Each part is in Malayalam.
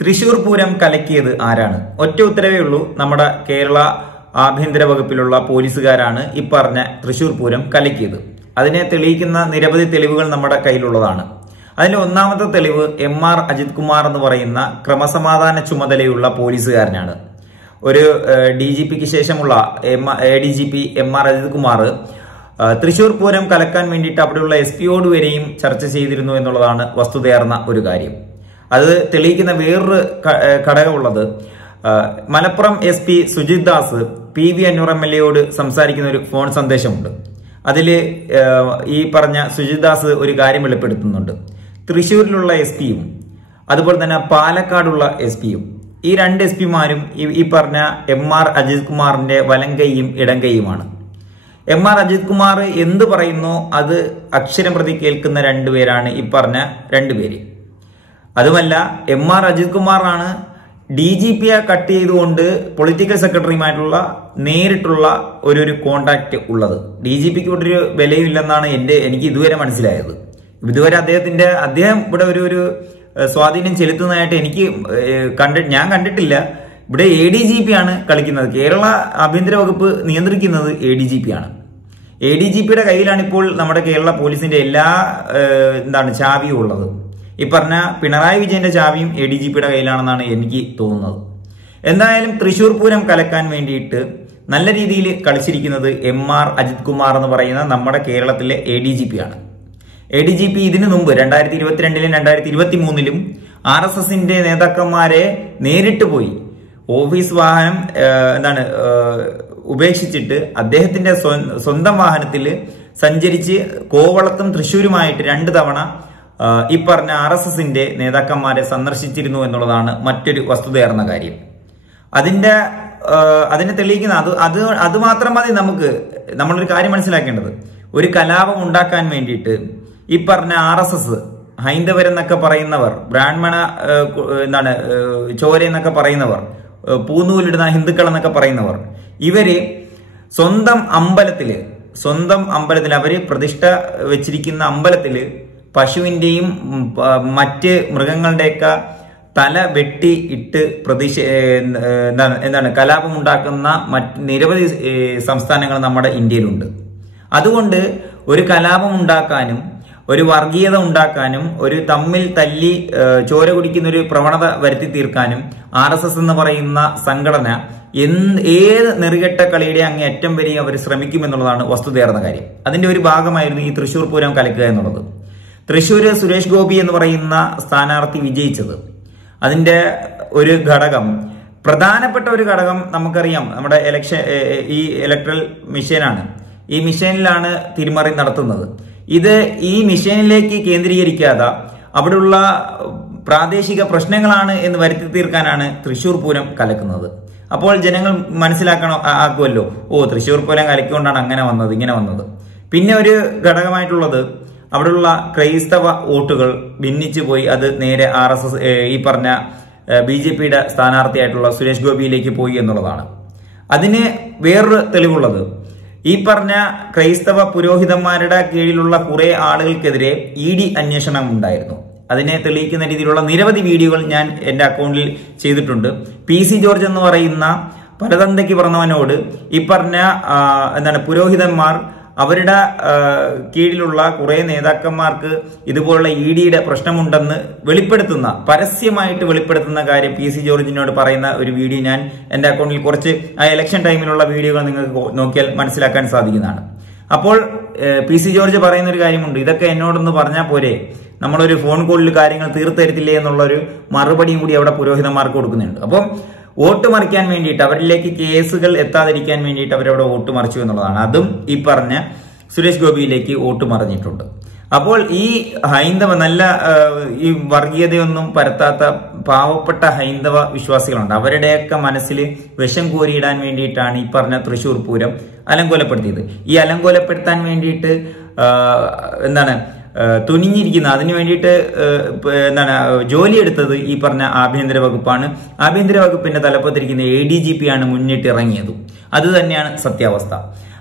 തൃശൂർ പൂരം കലക്കിയത് ആരാണ്? ഒറ്റ ഉത്തരവേ ഉള്ളൂ. നമ്മുടെ കേരള ആഭ്യന്തര വകുപ്പിലുള്ള പോലീസുകാരാണ് ഈ പറഞ്ഞ തൃശൂർ പൂരം കലക്കിയത്. അതിനെ തെളിയിക്കുന്ന നിരവധി തെളിവുകൾ നമ്മുടെ കയ്യിലുള്ളതാണ്. അതിൽ ഒന്നാമത്തെ തെളിവ് MR അജിത് കുമാർ എന്ന് പറയുന്ന ക്രമസമാധാന ചുമതലയുള്ള പോലീസുകാരനാണ്. ഒരു DGPക്ക് ശേഷമുള്ള ADGP MR അജിത് കുമാർ തൃശൂർ പൂരം കലക്കാൻ വേണ്ടിയിട്ട് അവിടെയുള്ള SP-യോട് വരെയും ചർച്ച ചെയ്തിരുന്നു എന്നുള്ളതാണ് വസ്തുതയാർന്ന ഒരു കാര്യം. അത് തെളിയിക്കുന്ന വേറൊരു ഘടകമുള്ളത് മലപ്പുറം SP സുജിത് ദാസ് PV അന്നൂർ MLA-യോട് സംസാരിക്കുന്ന ഒരു ഫോൺ സന്ദേശമുണ്ട്. അതിൽ ഈ പറഞ്ഞ സുജിത് ദാസ് ഒരു കാര്യം വെളിപ്പെടുത്തുന്നുണ്ട്. തൃശ്ശൂരിലുള്ള SP-യും അതുപോലെ തന്നെ പാലക്കാടുള്ള SP-യും ഈ രണ്ട് SP-മാരും ഈ പറഞ്ഞ MR അജിത് കുമാറിന്റെ വലങ്കൈയും ഇടങ്കൈയുമാണ്. MR അജിത് കുമാർ എന്ത് പറയുന്നോ അത് അക്ഷരം പ്രതി കേൾക്കുന്ന രണ്ടുപേരാണ് ഈ പറഞ്ഞ രണ്ടുപേര്. അതുമല്ല, MR അജിത് കുമാറാണ് DGPയെ കട്ട് ചെയ്തുകൊണ്ട് പൊളിറ്റിക്കൽ സെക്രട്ടറിയുമായിട്ടുള്ള നേരിട്ടുള്ള ഒരു കോണ്ടാക്ട് ഉള്ളത്. DGPക്ക് ഒരു വിലയും ഇല്ലെന്നാണ് എനിക്ക് ഇതുവരെ മനസ്സിലായത്. ഇതുവരെ അദ്ദേഹം ഇവിടെ ഒരു സ്വാധീനം ചെലുത്തുന്നതായിട്ട് ഞാൻ കണ്ടിട്ടില്ല. ഇവിടെ ADGP ആണ് കളിക്കുന്നത്. കേരള ആഭ്യന്തര വകുപ്പ് നിയന്ത്രിക്കുന്നത് ADGP ആണ്. ADGPയുടെ കയ്യിലാണ് ഇപ്പോൾ നമ്മുടെ കേരള പോലീസിന്റെ എല്ലാ ചാവിയും ഉള്ളത്. ഈ പറഞ്ഞ പിണറായി വിജയന്റെ ചാവിയും ADGPയുടെ കയ്യിലാണെന്നാണ് എനിക്ക് തോന്നുന്നത്. എന്തായാലും തൃശൂർ പൂരം കലക്കാൻ വേണ്ടിയിട്ട് നല്ല രീതിയിൽ കളിച്ചിരിക്കുന്നത് MR അജിത് കുമാർ എന്ന് പറയുന്ന നമ്മുടെ കേരളത്തിലെ ADGP ആണ്. ADGP ഇതിനു മുമ്പ് 2022-ലും 2023-ലും RSSന്റെ നേതാക്കന്മാരെ നേരിട്ട് പോയി ഓഫീസ് വാഹനം ഉപേക്ഷിച്ചിട്ട് അദ്ദേഹത്തിന്റെ സ്വന്തം വാഹനത്തിൽ സഞ്ചരിച്ച് കോവളത്തും തൃശ്ശൂരുമായിട്ട് 2 തവണ ഈ പറഞ്ഞ RSSന്റെ നേതാക്കന്മാരെ സന്ദർശിച്ചിരുന്നു എന്നുള്ളതാണ് മറ്റൊരു വസ്തുതയാർന്ന കാര്യം. അതിനെ തെളിയിക്കുന്ന അത് മാത്രം മതി. നമ്മളൊരു കാര്യം മനസ്സിലാക്കേണ്ടത്, ഒരു കലാപം ഉണ്ടാക്കാൻ വേണ്ടിയിട്ട് ഈ പറഞ്ഞ RSS ഹൈന്ദവരെന്നൊക്കെ പറയുന്നവർ, ബ്രാഹ്മണ ചോരെന്നൊക്കെ പറയുന്നവർ, പൂന്നൂലിടുന്ന ഹിന്ദുക്കൾ എന്നൊക്കെ പറയുന്നവർ, ഇവര് സ്വന്തം അമ്പലത്തിൽ അവര് പ്രതിഷ്ഠ വെച്ചിരിക്കുന്ന അമ്പലത്തില് പശുവിന്റെയും മറ്റ് മൃഗങ്ങളുടെയൊക്കെ തല വെട്ടി ഇട്ട് കലാപമുണ്ടാക്കുന്ന നിരവധി സംസ്ഥാനങ്ങൾ നമ്മുടെ ഇന്ത്യയിലുണ്ട്. അതുകൊണ്ട് ഒരു കലാപം ഉണ്ടാക്കാനും ഒരു വർഗീയത ഉണ്ടാക്കാനും ഒരു തമ്മിൽ തല്ലി ചോര കുടിക്കുന്ന ഒരു പ്രവണത വരുത്തി തീർക്കാനും RSS എന്ന് പറയുന്ന സംഘടന ഏത് നെറുകെട്ട കളിയുടെ അങ്ങേയറ്റം വരെ അവർ ശ്രമിക്കുമെന്നുള്ളതാണ് വസ്തുതയാർന്ന കാര്യം. അതിന്റെ ഒരു ഭാഗമായിരുന്നു ഈ തൃശൂർ പൂരം കലക്കുക എന്നുള്ളത്. തൃശ്ശൂര് സുരേഷ് ഗോപി എന്ന് പറയുന്ന സ്ഥാനാർത്ഥി വിജയിച്ചത്, അതിന്റെ ഒരു ഘടകം, പ്രധാനപ്പെട്ട ഒരു ഘടകം നമുക്കറിയാം, നമ്മുടെ ഈ ഇലക്ട്രൽ മിഷനാണ്. ഈ മിഷനിലാണ് തിരിമറി നടത്തുന്നത്. ഈ മിഷനിലേക്ക് കേന്ദ്രീകരിക്കാതെ അവിടെയുള്ള പ്രാദേശിക പ്രശ്നങ്ങളാണ് എന്ന് വരുത്തി തീർക്കാനാണ് തൃശൂർ പൂരം കലക്കുന്നത്. അപ്പോൾ ജനങ്ങൾ ആക്കുമല്ലോ, തൃശൂർ പൂരം കലക്കിക്കൊണ്ടാണ് ഇങ്ങനെ വന്നത്. പിന്നെ ഒരു ഘടകമായിട്ടുള്ളത് അവിടെയുള്ള ക്രൈസ്തവ വോട്ടുകൾ ഭിന്നിച്ചു പോയി അത് നേരെ RSS ഈ പറഞ്ഞ BJPയുടെ സ്ഥാനാർത്ഥിയായിട്ടുള്ള സുരേഷ് ഗോപിയിലേക്ക് പോയി എന്നുള്ളതാണ്. അതിന് വേറൊരു തെളിവുള്ളത്, ഈ പറഞ്ഞ ക്രൈസ്തവ പുരോഹിതന്മാരുടെ കീഴിലുള്ള കുറെ ആളുകൾക്കെതിരെ ED അന്വേഷണം ഉണ്ടായിരുന്നു. അതിനെ തെളിയിക്കുന്ന രീതിയിലുള്ള നിരവധി വീഡിയോകൾ ഞാൻ എന്റെ അക്കൗണ്ടിൽ ചെയ്തിട്ടുണ്ട്. PC ജോർജ് എന്ന് പറയുന്ന പരതന്തയ്ക്ക് പറഞ്ഞവനോട് ഈ പറഞ്ഞ പുരോഹിതന്മാർ അവരുടെ കീഴിലുള്ള കുറെ നേതാക്കന്മാർക്ക് ഇതുപോലുള്ള EDയുടെ പ്രശ്നമുണ്ടെന്ന് പരസ്യമായിട്ട് വെളിപ്പെടുത്തുന്ന കാര്യം PC ജോർജിനോട് പറയുന്ന ഒരു വീഡിയോ ഞാൻ എന്റെ അക്കൗണ്ടിൽ കുറച്ച് ഇലക്ഷൻ ടൈമിലുള്ള വീഡിയോകൾ നിങ്ങൾക്ക് നോക്കിയാൽ മനസ്സിലാക്കാൻ സാധിക്കുന്നതാണ്. അപ്പോൾ PC ജോർജ് പറയുന്ന ഒരു കാര്യമുണ്ട്, ഇതൊക്കെ എന്നോടൊന്ന് പറഞ്ഞാൽ പോരെ, നമ്മളൊരു ഫോൺ കോളിൽ കാര്യങ്ങൾ തീർത്തരത്തില്ലേ എന്നുള്ളൊരു മറുപടിയും കൂടി അവിടെ പുരോഹിതന്മാർക്ക് കൊടുക്കുന്നുണ്ട്. അപ്പം വോട്ട് മറിക്കാൻ വേണ്ടിയിട്ട്, അവരിലേക്ക് കേസുകൾ എത്താതിരിക്കാൻ വേണ്ടിയിട്ട് അവരവിടെ വോട്ട് മറിച്ചു എന്നുള്ളതാണ്. അതും ഈ പറഞ്ഞ സുരേഷ് ഗോപിയിലേക്ക് വോട്ട് മറിഞ്ഞിട്ടുണ്ട്. അപ്പോൾ ഈ ഈ വർഗീയതയൊന്നും പരത്താത്ത പാവപ്പെട്ട ഹൈന്ദവ വിശ്വാസികളുണ്ട്. അവരുടെയൊക്കെ മനസ്സിൽ വിഷം കോരിയിടാൻ വേണ്ടിയിട്ടാണ് ഈ പറഞ്ഞ തൃശൂർ പൂരം അലങ്കോലപ്പെടുത്തിയത്. ഈ അലങ്കോലപ്പെടുത്താൻ വേണ്ടിയിട്ട് തുനിഞ്ഞിരിക്കുന്ന, അതിനു വേണ്ടിയിട്ട് ജോലിയെടുത്തത് ഈ പറഞ്ഞ ആഭ്യന്തര വകുപ്പാണ്. ആഭ്യന്തര വകുപ്പിന്റെ തലപ്പത്തിരിക്കുന്ന ADGP ആണ് മുന്നിട്ട് ഇറങ്ങിയതും. അത് തന്നെയാണ് സത്യാവസ്ഥ.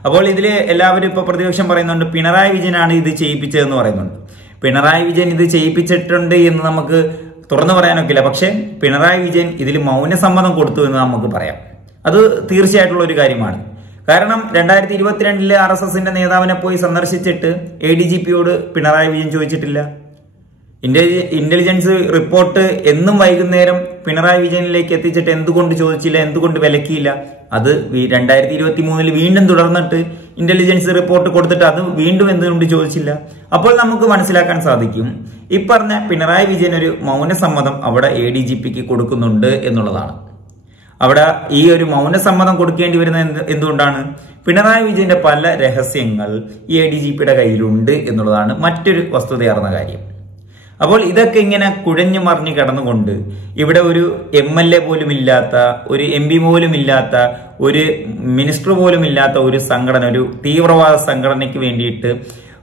അപ്പോൾ ഇതില് എല്ലാവരും ഇപ്പൊ പ്രതിപക്ഷം പറയുന്നുണ്ട് പിണറായി വിജയനാണ് ഇത് ചെയ്യിപ്പിച്ചതെന്ന് പറയുന്നുണ്ട്. പിണറായി വിജയൻ ഇത് ചെയ്യിപ്പിച്ചിട്ടുണ്ട് എന്ന് നമുക്ക് തുറന്നു പറയാനൊക്കില്ല. പക്ഷെ പിണറായി വിജയൻ ഇതിൽ മൗനസമ്മതം കൊടുത്തു എന്ന് നമുക്ക് പറയാം. അത് തീർച്ചയായിട്ടുള്ള ഒരു കാര്യമാണ്. കാരണം 2022 RSSന്റെ നേതാവിനെ പോയി സന്ദർശിച്ചിട്ട് ADGPയോട് പിണറായി വിജയൻ ചോദിച്ചിട്ടില്ല. ഇന്റലിജൻസ് റിപ്പോർട്ട് എന്നും വൈകുന്നേരം പിണറായി വിജയനിലേക്ക് എത്തിച്ചിട്ട് എന്തുകൊണ്ട് ചോദിച്ചില്ല, എന്തുകൊണ്ട് വിലക്കിയില്ല? അത് 2023 വീണ്ടും തുടർന്നിട്ട് ഇന്റലിജൻസ് റിപ്പോർട്ട് കൊടുത്തിട്ട് അത് വീണ്ടും എന്തുകൊണ്ട് ചോദിച്ചില്ല? അപ്പോൾ നമുക്ക് മനസ്സിലാക്കാൻ സാധിക്കും ഈ പറഞ്ഞ പിണറായി വിജയൻ ഒരു മൗനസമ്മതം അവിടെ ADGPക്ക് കൊടുക്കുന്നുണ്ട് എന്നുള്ളതാണ്. അവിടെ ഈ ഒരു മൗനസമ്മതം കൊടുക്കേണ്ടി വരുന്ന എന്തുകൊണ്ടാണ്? പിണറായി വിജയന്റെ പല രഹസ്യങ്ങൾ ഈ ADGPയുടെ കയ്യിലുണ്ട് എന്നുള്ളതാണ് മറ്റൊരു വസ്തുതയാർന്ന കാര്യം. അപ്പോൾ ഇതൊക്കെ ഇങ്ങനെ കുഴഞ്ഞു മറിഞ്ഞു കിടന്നുകൊണ്ട് ഇവിടെ ഒരു MLA പോലും ഇല്ലാത്ത, ഒരു MP പോലും ഇല്ലാത്ത, ഒരു മിനിസ്റ്റർ പോലും ഇല്ലാത്ത ഒരു സംഘടന, ഒരു തീവ്രവാദ സംഘടനയ്ക്ക് വേണ്ടിയിട്ട്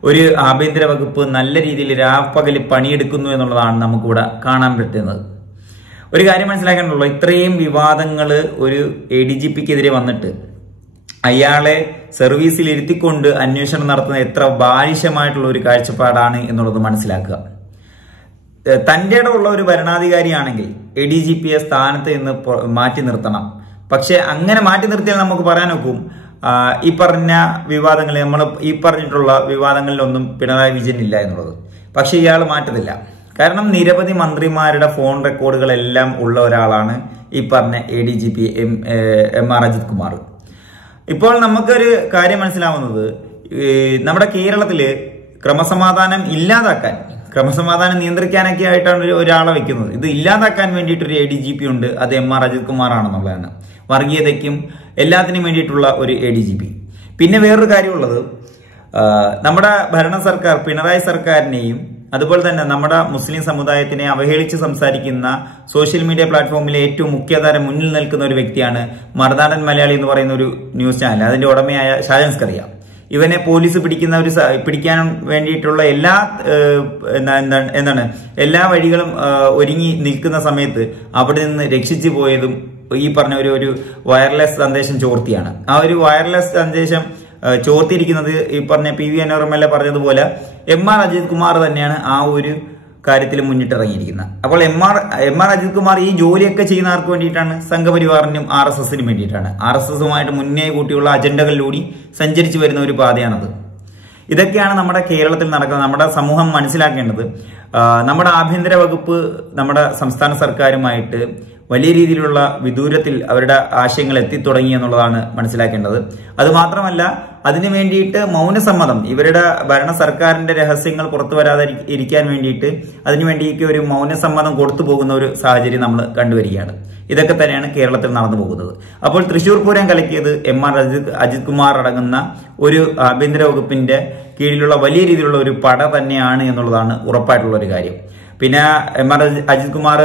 ഒരു ആഭ്യന്തര വകുപ്പ് നല്ല രീതിയിൽ രാപ്പകല് പണിയെടുക്കുന്നു എന്നുള്ളതാണ് നമുക്കിവിടെ കാണാൻ പറ്റുന്നത്. ഒരു കാര്യം മനസ്സിലാക്കാനുള്ളൂ, ഇത്രയും വിവാദങ്ങൾ ഒരു ADGPക്കെതിരെ വന്നിട്ട് അയാളെ സർവീസിൽ ഇരുത്തിക്കൊണ്ട് അന്വേഷണം നടത്തുന്ന എത്ര ബാലിശമായിട്ടുള്ള ഒരു കാഴ്ചപ്പാടാണ് എന്നുള്ളത് മനസ്സിലാക്കുക. തന്റെ ഉള്ള ഒരു ഭരണാധികാരിയാണെങ്കിൽ ADGPയെ സ്ഥാനത്ത് നിന്ന് മാറ്റി നിർത്തണം. പക്ഷെ അങ്ങനെ മാറ്റി നിർത്തിയാൽ നമുക്ക് പറയാൻ നോക്കും ഈ പറഞ്ഞ വിവാദങ്ങൾ, നമ്മൾ ഈ പറഞ്ഞിട്ടുള്ള വിവാദങ്ങളിലൊന്നും പിണറായി വിജയൻ ഇല്ല എന്നുള്ളത്. പക്ഷെ ഇയാൾ മാറ്റത്തില്ല. കാരണം നിരവധി മന്ത്രിമാരുടെ ഫോൺ റെക്കോർഡുകളെല്ലാം ഉള്ള ഒരാളാണ് ഈ പറഞ്ഞ ADGP MR അജിത് കുമാർ. ഇപ്പോൾ നമുക്കൊരു കാര്യം മനസ്സിലാവുന്നത്, നമ്മുടെ കേരളത്തില് ക്രമസമാധാനം ഇല്ലാതാക്കാൻ, ക്രമസമാധാനം നിയന്ത്രിക്കാനൊക്കെ ആയിട്ടാണ് ഒരാളെ വെക്കുന്നത്. ഇത് ഇല്ലാതാക്കാൻ വേണ്ടിയിട്ടൊരു ADGP ഉണ്ട്, അത് MR അജിത് കുമാർ ആണെന്നുള്ളതാണ്. വർഗീയതയ്ക്കും എല്ലാത്തിനും വേണ്ടിയിട്ടുള്ള ഒരു ADGP. പിന്നെ വേറൊരു കാര്യമുള്ളത്, നമ്മുടെ ഭരണ സർക്കാർ, പിണറായി സർക്കാരിനെയും അതുപോലെ തന്നെ നമ്മുടെ മുസ്ലിം സമുദായത്തിനെ അവഹേളിച്ച് സംസാരിക്കുന്ന സോഷ്യൽ മീഡിയ പ്ലാറ്റ്ഫോമിലെ ഏറ്റവും മുഖ്യധാര മുന്നിൽ നിൽക്കുന്ന ഒരു വ്യക്തിയാണ് മറുനാടൻ മലയാളി എന്ന് പറയുന്ന ഒരു ന്യൂസ് ചാനൽ. അതിന്റെ ഉടമയായ ഷാജൻ സ്കറിയ. ഇവനെ പോലീസ് പിടിക്കാൻ വേണ്ടിയിട്ടുള്ള എല്ലാ വഴികളും ഒരുങ്ങി നിൽക്കുന്ന സമയത്ത് അവിടെ നിന്ന് രക്ഷിച്ചു പോയതും ഈ പറഞ്ഞ ഒരു വയർലെസ് സന്ദേശം ചോർത്തിയാണ്. ആ ഒരു വയർലെസ് സന്ദേശം ചോർത്തിയിരിക്കുന്നത് ഈ പറഞ്ഞ PV അൻവർ പറഞ്ഞതുപോലെ MR അജിത് കുമാർ തന്നെയാണ് ആ ഒരു കാര്യത്തിൽ മുന്നിട്ടിറങ്ങിയിരിക്കുന്നത്. അപ്പോൾ MR അജിത് കുമാർ ഈ ജോലിയൊക്കെ ചെയ്യുന്ന ആർക്ക് വേണ്ടിയിട്ടാണ്? സംഘപരിവാറിനും RSSനും വേണ്ടിയിട്ടാണ്. RSSുമായിട്ട് മുന്നേ കൂട്ടിയുള്ള അജണ്ടകളിലൂടെ സഞ്ചരിച്ചു വരുന്ന ഒരു പാതയാണത്. ഇതൊക്കെയാണ് നമ്മുടെ കേരളത്തിൽ നടക്കുന്നത്. നമ്മുടെ സമൂഹം മനസ്സിലാക്കേണ്ടത്, നമ്മുടെ ആഭ്യന്തര വകുപ്പ് നമ്മുടെ സംസ്ഥാന സർക്കാരുമായിട്ട് വലിയ രീതിയിലുള്ള വിദൂരത്തിൽ അവരുടെ ആശയങ്ങൾ എത്തിത്തുടങ്ങി എന്നുള്ളതാണ് മനസ്സിലാക്കേണ്ടത്. അതുമാത്രമല്ല, അതിനു വേണ്ടിയിട്ട് മൗനസമ്മതം, ഇവരുടെ ഭരണ സർക്കാരിന്റെ രഹസ്യങ്ങൾ പുറത്തു വരാതെ ഇരിക്കാൻ വേണ്ടിയിട്ട് അതിനുവേണ്ടിയൊക്കെ ഒരു മൗനസമ്മതം കൊടുത്തു പോകുന്ന ഒരു സാഹചര്യം നമ്മൾ കണ്ടുവരികയാണ്. ഇതൊക്കെ തന്നെയാണ് കേരളത്തിൽ നടന്നു പോകുന്നത്. അപ്പോൾ തൃശൂർ പൂരം കലക്കിയത് MR അജിത് കുമാർ അടങ്ങുന്ന ഒരു ആഭ്യന്തര വകുപ്പിന്റെ കീഴിലുള്ള വലിയ രീതിയിലുള്ള ഒരു പട തന്നെയാണ് എന്നുള്ളതാണ് ഉറപ്പായിട്ടുള്ള ഒരു കാര്യം. പിന്നെ MR അജിത് കുമാർ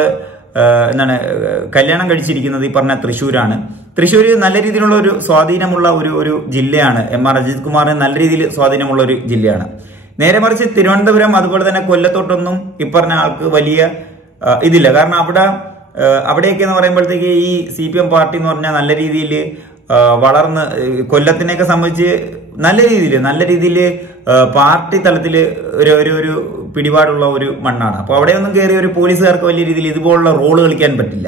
കല്യാണം കഴിച്ചിരിക്കുന്നത് ഈ പറഞ്ഞ തൃശ്ശൂരാണ്. തൃശ്ശൂർ നല്ല രീതിയിലുള്ള ഒരു സ്വാധീനമുള്ള ഒരു ജില്ലയാണ്. MR അജിത് കുമാറിന് നല്ല രീതിയിൽ സ്വാധീനമുള്ള ഒരു ജില്ലയാണ്. നേരെ മറിച്ച് തിരുവനന്തപുരം അതുപോലെ തന്നെ കൊല്ലത്തോട്ടൊന്നും ഈ പറഞ്ഞ ആൾക്ക് വലിയ ഇതില്ല. കാരണം അവിടെയൊക്കെ എന്ന് പറയുമ്പോഴത്തേക്ക് ഈ CPM പാർട്ടി എന്ന് പറഞ്ഞാൽ നല്ല രീതിയിൽ വളർന്ന്, കൊല്ലത്തിനെയൊക്കെ സംബന്ധിച്ച് നല്ല രീതിയിൽ പാർട്ടി തലത്തിൽ ഒരു പിടിപാടുള്ള ഒരു മണ്ണാണ്. അപ്പൊ അവിടെയൊന്നും കയറി ഒരു പോലീസുകാർക്ക് വലിയ രീതിയിൽ ഇതുപോലുള്ള റോള് കളിക്കാൻ പറ്റില്ല.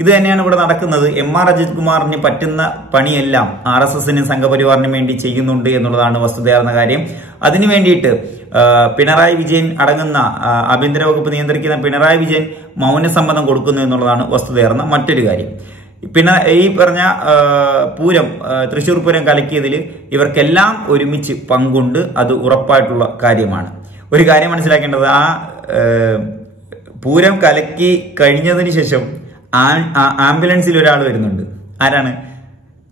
ഇത് തന്നെയാണ് ഇവിടെ നടക്കുന്നത്. MR അജിത് കുമാറിന് പറ്റുന്ന പണിയെല്ലാം RSSനും സംഘപരിവാറിനും വേണ്ടി ചെയ്യുന്നുണ്ട് എന്നുള്ളതാണ് വസ്തുതയാർന്ന കാര്യം. അതിനു വേണ്ടിയിട്ട് പിണറായി വിജയൻ അടങ്ങുന്ന ആഭ്യന്തര വകുപ്പ് നിയന്ത്രിക്കുന്ന പിണറായി വിജയൻ മൗനസമ്മതം കൊടുക്കുന്നു എന്നുള്ളതാണ് വസ്തുതയാർന്ന മറ്റൊരു കാര്യം. പിന്നെ ഈ പറഞ്ഞ തൃശ്ശൂർ പൂരം കലക്കിയതിൽ ഇവർക്കെല്ലാം ഒരുമിച്ച് പങ്കുണ്ട്. അത് ഉറപ്പായിട്ടുള്ള കാര്യമാണ്. ഒരു കാര്യം മനസ്സിലാക്കേണ്ടത്, ആ പൂരം കലക്കി കഴിഞ്ഞതിന് ശേഷം ആംബുലൻസിൽ ഒരാൾ വരുന്നുണ്ട്. ആരാണ്?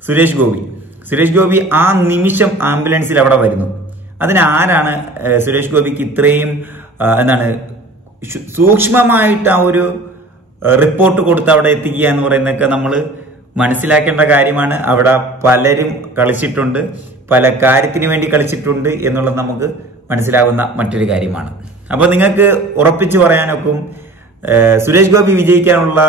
സുരേഷ് ഗോപി ആ നിമിഷം ആംബുലൻസിൽ അവിടെ വരുന്നു. ആരാണ് സുരേഷ് ഗോപിക്ക് ഇത്രയും സൂക്ഷ്മമായിട്ട് ആ ഒരു റിപ്പോർട്ട് കൊടുത്ത് അവിടെ എത്തിക്കുക എന്ന് പറയുന്നതൊക്കെ നമ്മൾ മനസ്സിലാക്കേണ്ട കാര്യമാണ്. അവിടെ പലരും കളിച്ചിട്ടുണ്ട്, പല കാര്യത്തിന് വേണ്ടി കളിച്ചിട്ടുണ്ട് എന്നുള്ളത് നമുക്ക് മനസ്സിലാവുന്ന മറ്റൊരു കാര്യമാണ്. അപ്പോൾ നിങ്ങൾക്ക് ഉറപ്പിച്ചു പറയാനൊക്കും സുരേഷ് ഗോപി വിജയിക്കാനുള്ള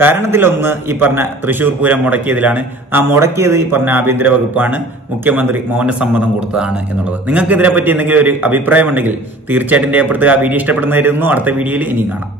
കാരണത്തിലൊന്ന് ഈ പറഞ്ഞ തൃശ്ശൂർ പൂരം മുടക്കിയതിലാണ്. ആ മുടക്കിയത് ഈ പറഞ്ഞ ആഭ്യന്തര വകുപ്പാണ്. മുഖ്യമന്ത്രി മൗനസമ്മതം കൊടുത്തതാണ് എന്നുള്ളത്. നിങ്ങൾക്ക് ഇതിനെപ്പറ്റി എന്തെങ്കിലും ഒരു അഭിപ്രായം ഉണ്ടെങ്കിൽ തീർച്ചയായിട്ടും രേഖപ്പെടുത്തുക. വീഡിയോ ഇഷ്ടപ്പെടുന്നതായിരുന്നു. അടുത്ത വീഡിയോയിൽ ഇനി കാണാം.